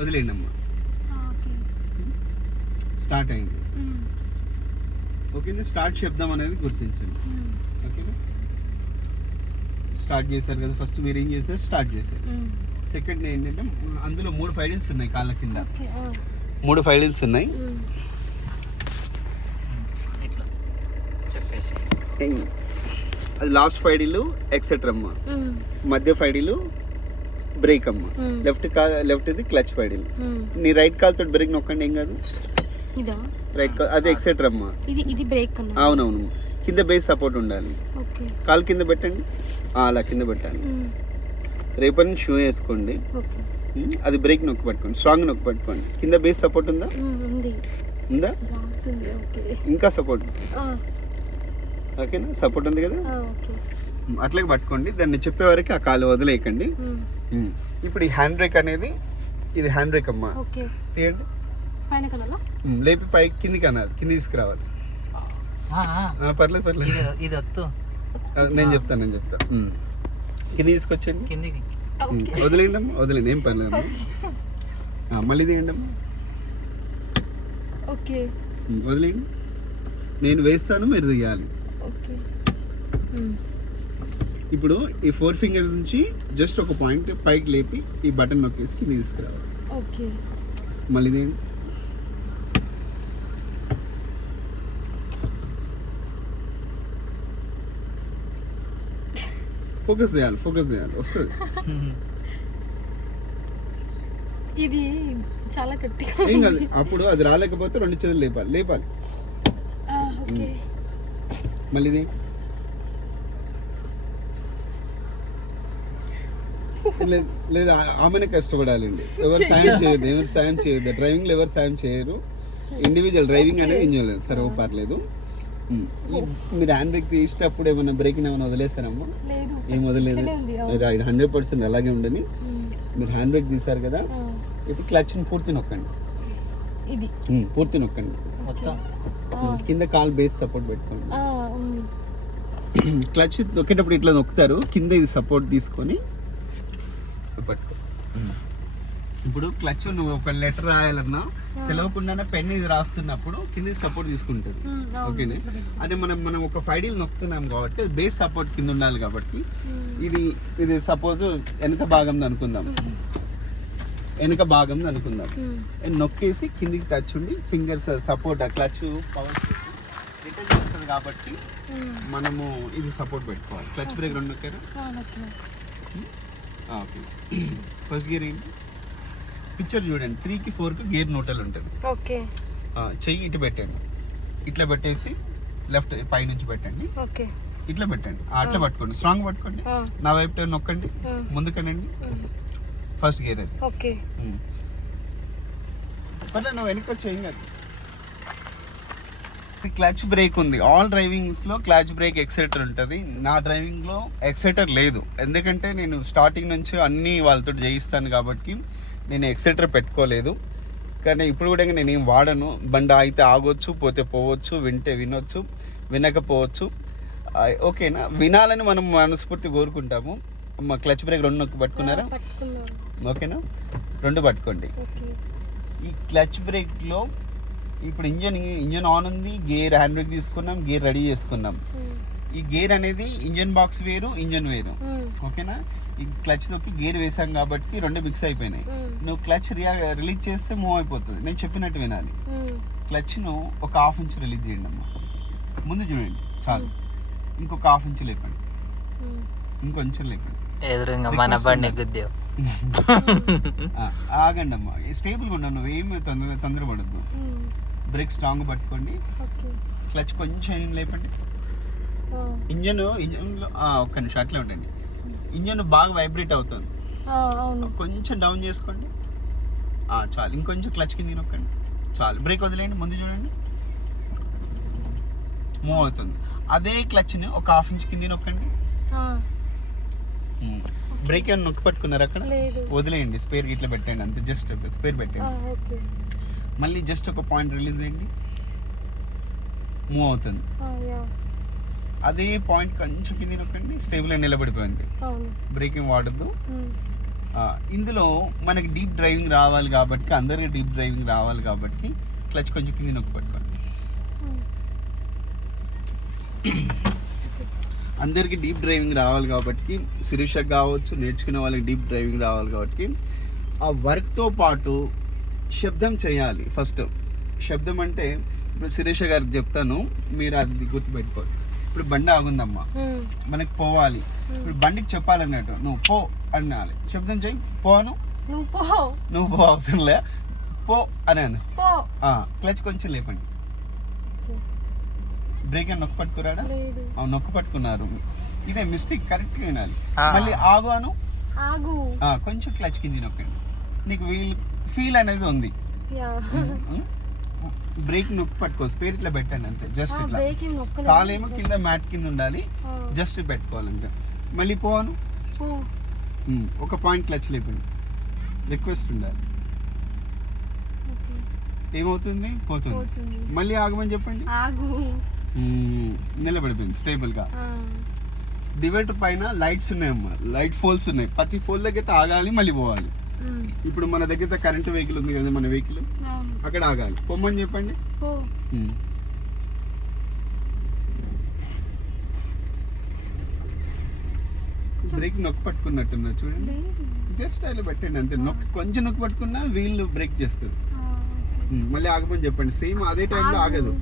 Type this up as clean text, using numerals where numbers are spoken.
వదిలేండి అమ్మా. స్టార్ట్ అయింది. ఓకేనా, స్టార్ట్ శబ్దం అనేది గుర్తించండి. ఓకేనా, స్టార్ట్ చేశారు కదా, ఫస్ట్ మీరు ఏం చేశారు, స్టార్ట్ చేశారు. సెకండ్ ఏంటంటే అందులో 3 ఫైడిల్స్ ఉన్నాయి కాళ్ళ కింద. 3 ఫైడిల్స్ ఉన్నాయి. అది లాస్ట్ ఫైడిల్ ఎక్సెట్రా అమ్మ, మధ్య ఫైడిల్ బ్రేక్ అమ్మ, లెఫ్ట్ ఇది క్లచ్ ఫైడిల్. నీ రైట్ కాల్ తోటి బ్రేక్ నొక్కండి, ఏం కాదు. రైట్ కాల్ అది ఎక్సెట్రా అమ్మ, ఇది బ్రేక్. అవునవును, కింద బేస్ సపోర్ట్ ఉండాలి. కాలు కింద పెట్టండి, అలా కింద పెట్టాలి. రేపటి షూ వేసుకోండి, అది బ్రేక్ నొక్కి పట్టుకోండి, స్ట్రాంగ్ నొక్కి పట్టుకోండి. కింద బేస్ సపోర్ట్ ఉందా? ఉందా? ఇంకా సపోర్ట్? ఓకేనా, సపోర్ట్ ఉంది కదా, అట్లాగే పట్టుకోండి. దాన్ని చెప్పే వరకు ఆ కాలు వదిలేయకండి. ఇప్పుడు ఈ హ్యాండ్ బ్రేక్ అనేది, ఇది హ్యాండ్ బ్రేక్ అమ్మా, తీయండి. లేపి పైకి కిందికి అనాలి, కింది తీసుకురావాలి. పర్లేదు నేను చెప్తాను కింది తీసుకొచ్చండి, వదిలేయండి అమ్మా, వదిలేండి, ఏం పర్లేదు అమ్మా. మళ్ళీ తీయండి అమ్మా, వదిలేయండి. నేను వేస్తాను, మీరు తీయాలి. ఇప్పుడు ఈ 4 ఫింగర్స్ నుంచి జస్ట్ ఒక పాయింట్ పైకి లేపి ఈ బటన్ నొక్కేసి కింద తీసుకురావాలి. మళ్ళీ తీయండి. ఫోకస్ చేయాలి, వస్తుంది. ఇది చాలా గట్టిగా ఏం కాదు. అప్పుడు అది రాలేకపోతే 2 చేతులు లేపాలి. మళ్ళీ లేదా ఆమెనే కష్టపడాలండి. ఎవరు సాయం చేయొద్దు. డ్రైవింగ్ లో ఎవరు సాయం చేయరు. ఇండివిజువల్ డ్రైవింగ్ అనేది ఇంజనీర్ సరే పర్లేదు. మీరు హ్యాండ్ బ్రేక్ తీసేటప్పుడు ఏమైనా బ్రేకింగ్ ఏమైనా వదిలేసారమ్మా? ఏం వదిలేదు. 100% అలాగే ఉండని. మీరు హ్యాండ్ బ్రేక్ తీసారు కదా, ఇప్పుడు క్లచ్ పూర్తి నొక్కండి, పూర్తి నొక్కండి. కింద కాల్ బేస్ సపోర్ట్ పెట్టుకోండి. క్లచ్ నొక్కేటప్పుడు ఇట్లా నొక్కుతారు, కింద ఇది సపోర్ట్ తీసుకొని పట్టుకో. ఇప్పుడు క్లచ్ నువ్వు ఒక లెటర్ రాయాలన్నా తెలియకుండానే పెన్ ఇది రాస్తున్నప్పుడు కింద సపోర్ట్ తీసుకుంటుంది. ఓకేనే, అంటే మనం ఒక ఫైడిల్ నొక్కుతున్నాం కాబట్టి బేస్ సపోర్ట్ కింద ఉండాలి. కాబట్టి ఇది సపోజ్ వెనక భాగం అనుకుందాం, నొక్కేసి కిందికి టచ్ ఉండి fingers support clutch power return చేస్తుంది కాబట్టి మనము ఇది సపోర్ట్ పెట్టుకోవాలి. క్లచ్ బ్రేక్ 2 నొక్కారు. ఓకే, ఫస్ట్ గేర్ ఏంటి పిక్చర్ చూడండి. 3కి 4కి గేర్ న్యూట్రల్ ఉంటుంది. చెయ్యి ఇటు పెట్టండి, ఇట్లా పెట్టేసి లెఫ్ట్ పై నుంచి పెట్టండి, ఇట్లా పెట్టండి, అట్లా పట్టుకోండి, స్ట్రాంగ్ పట్టుకోండి. నా వైపు నొక్కండి, ముందుకనండి. ఫస్ట్ గేర్ అది. పర్లేదు, నువ్వు వెనక్కి వచ్చేయం కాదు. క్లచ్ బ్రేక్ ఉంది. ఆల్ డ్రైవింగ్స్లో క్లచ్ బ్రేక్ ఎక్సెటర్ ఉంటుంది. నా డ్రైవింగ్లో ఎక్సెటర్ లేదు, ఎందుకంటే నేను స్టార్టింగ్ నుంచి అన్నీ వాళ్ళతో చేయిస్తాను కాబట్టి నేను ఎక్సెటర్ పెట్టుకోలేదు. కానీ ఇప్పుడు కూడా నేను ఏం వాడను. బండి అయితే ఆగొచ్చు, పోతే పోవచ్చు, వింటే వినొచ్చు, వినకపోవచ్చు. ఓకేనా, వినాలని మనం మనస్ఫూర్తి కోరుకుంటాము. క్లచ్ బ్రేక్ 2 నొక్కి పట్టుకున్నారా? ఓకేనా, 2 పట్టుకోండి. ఈ క్లచ్ బ్రేక్లో ఇప్పుడు ఇంజన్ ఆన్ ఉంది, గేర్ హ్యాండ్ బ్రేక్ తీసుకున్నాం, గేర్ రెడీ చేసుకున్నాం. ఈ గేర్ అనేది ఇంజన్ బాక్స్ వేరు, ఇంజన్ వేరు. ఓకేనా, ఈ క్లచ్ తొక్కి గేర్ వేసాం కాబట్టి 2 మిక్స్ అయిపోయినాయి. నువ్వు క్లచ్ రిలీజ్ చేస్తే మూవ్ అయిపోతుంది. నేను చెప్పినట్టు వినాలి. క్లచ్ను ఒక 1/2 ఇంచ్ రిలీజ్ చేయండి అమ్మా, ముందు చూడండి చాలు. ఇంకొక 1/2 ఇంచ్ లేపండి, ఇంకొంచెం లేపండి. ఆగండి అమ్మా, స్టేబుల్గా ఉన్నావు, నువ్వు ఏమి తొందరపడద్దు. బ్రేక్ స్ట్రాంగ్ పట్టుకోండి, క్లచ్ కొంచెం లేపండి. ఇంజన్లో ఒక్క నిమిషం అట్లే ఉండండి. ఇంజన్ బాగా వైబ్రేట్ అవుతుంది, కొంచెం డౌన్ చేసుకోండి, చాలు. ఇంకొంచెం క్లచ్ కింద నొక్కండి, చాలు. బ్రేక్ వదిలేయండి, ముందు చూడండి, మూవ్ అవుతుంది. అదే క్లచ్ని ఒక 1/2 ఇంచ్ కింద నొక్కండి. బ్రేక్ ఏమైనా నొక్కి పట్టుకున్నారు అక్కడ? వదిలేయండి, స్పేర్ ఇట్లా పెట్టండి, అంతే. జస్ట్ స్పేర్ పెట్టండి, మళ్ళీ జస్ట్ ఒక పాయింట్ రిలీజ్ చేయండి, మూవ్ అవుతుంది. అదే పాయింట్ కొంచెం కింద నొక్కండి, స్టేబుల్ నిలబడిపోయింది. బ్రేకింగ్ వాడద్దు. ఇందులో మనకి డీప్ డ్రైవింగ్ రావాలి కాబట్టి, అందరికి డీప్ డ్రైవింగ్ రావాలి కాబట్టి క్లచ్ కొంచెం కింద నొక్కి పెట్టుకోండి. అందరికి డీప్ డ్రైవింగ్ రావాలి కాబట్టి, శిరీషకు కావచ్చు, నేర్చుకునే వాళ్ళకి డీప్ డ్రైవింగ్ రావాలి కాబట్టి ఆ వర్క్తో పాటు శబ్దం చేయాలి. ఫస్ట్ శబ్దం అంటే ఇప్పుడు శిరీష గారికి చెప్తాను, మీరు అది గుర్తుపెట్టుకోవాలి. ఇప్పుడు బండి ఆగుందమ్మా, మనకి పోవాలి. ఇప్పుడు బండికి చెప్పాలన్నట్టు నువ్వు పో అనాలి. శబ్దం చేయి, పోను, నువ్వు పో అవసరం లే, పో అని అను. క్లచ్ కొంచెం లేపండి. బ్రేక్ అని నొక్కి పట్టుకురాడా? నొక్కి పట్టుకున్నారు. ఇదే మిస్టేక్, కరెక్ట్గా వినాలి. మళ్ళీ ఆగు అను, కొంచెం క్లచ్ కింది నొక్కండి. నీకు ఫీల్ అనేది ఉంది. బ్రేక్ నొక్కి పట్టుకో, స్పేర్ ఇట్లా పెట్టండి అంతే. జస్ట్ ఇట్లా కాలేమో కింద మ్యాట్ కింద ఉండాలి, జస్ట్ పెట్టుకోవాలి అంతే. మళ్ళీ పోను, ఒక పాయింట్ క్లచ్ లేపండి. రిక్వెస్ట్ ఉండాలి. ఏమవుతుంది? పోతుంది. మళ్ళీ ఆగమని చెప్పండి. నిలబడిపోయింది స్టేబుల్ గా. డివైడర్ పైన లైట్స్ ఉన్నాయమ్మా, లైట్ ఫోల్స్ ఉన్నాయి. ప్రతి ఫోల్ దగ్గర ఆగాలి, మళ్ళీ పోవాలి. ఇప్పుడు మన దగ్గర కరెంట్ వెహికల్ ఉంది కదా, మన వెహికల్ అక్కడ ఆగాలి. పొమ్మని చెప్పండి. బ్రేక్ నొక్కి పట్టుకున్నట్టున్నా చూడండి, జస్ట్ అలా పెట్టండి అంతే. కొంచెం నొక్కి పట్టుకున్నా వీళ్ళు బ్రేక్ చేస్తారు. మళ్ళీ ఆగమని చెప్పండి. సేమ్ అదే టైంలో ఆగదు.